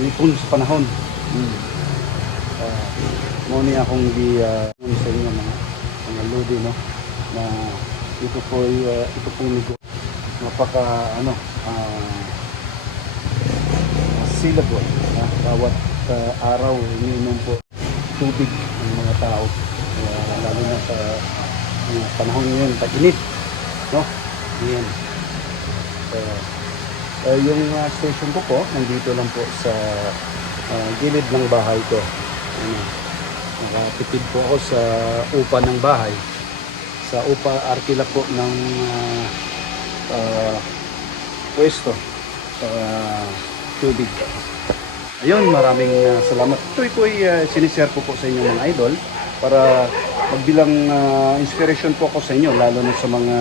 umipon sa panahon. Muna akong sa inyo mga lodi, no, na ito pong negosyo napaka silabo, bawat araw iniinom po tubig ang mga tao, lalo na sa panahon ngayon, tag-init, no? Yan. Yung station ko po nandito lang po sa gilid ng bahay ko. Nakatipid po ako sa upa ng bahay, sa upa arkila po ng pwesto sa tubig. Ayun, maraming salamat. Ito po ay sinishare ko po sa inyo mga idol para magbilang inspiration po ako sa inyo, lalo na sa mga